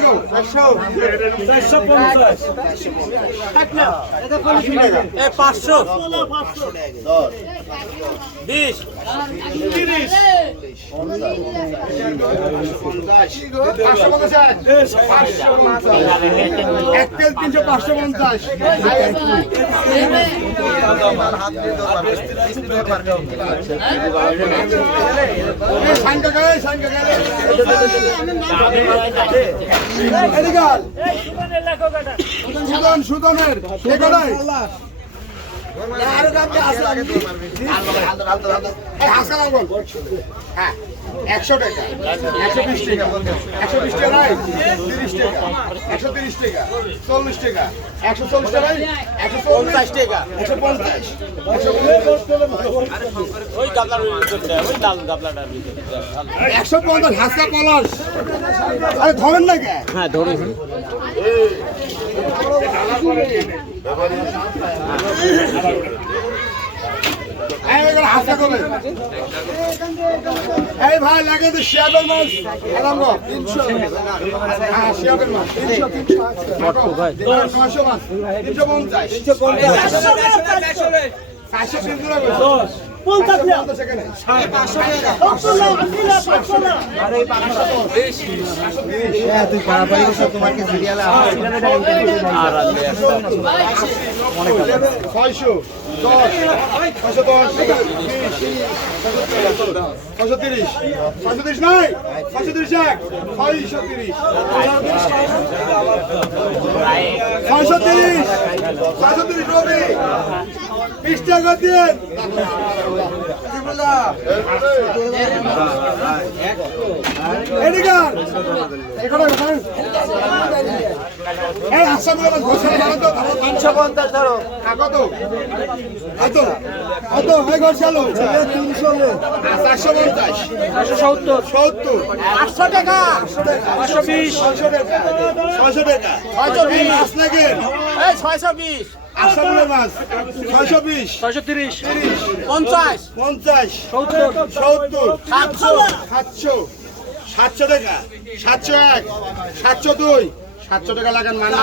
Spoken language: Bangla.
কেজি গো 500 20 30 সুদনের হ্যাঁ 100 টাকা 120 টাকা 120 টাকা নাই 30 টাকা 130 টাকা 40 টাকা 140 টাকা নাই 150 টাকা 150 ওই গাবলার ভিতরে ওই ডাল গাবলাটার ভিতরে 150 হাসা পলাশ আরে ধরেন না কে হ্যাঁ ধরে এই ভাই লাগে তো শিয়াবের মাছ এলাম গো 300 হ্যাঁ শিয়াবের মাছ 300 ভাই 900 মাছ 350 20 টাকা দিন সাতশো টাকা 701 702 700 টাকা লাগান মানে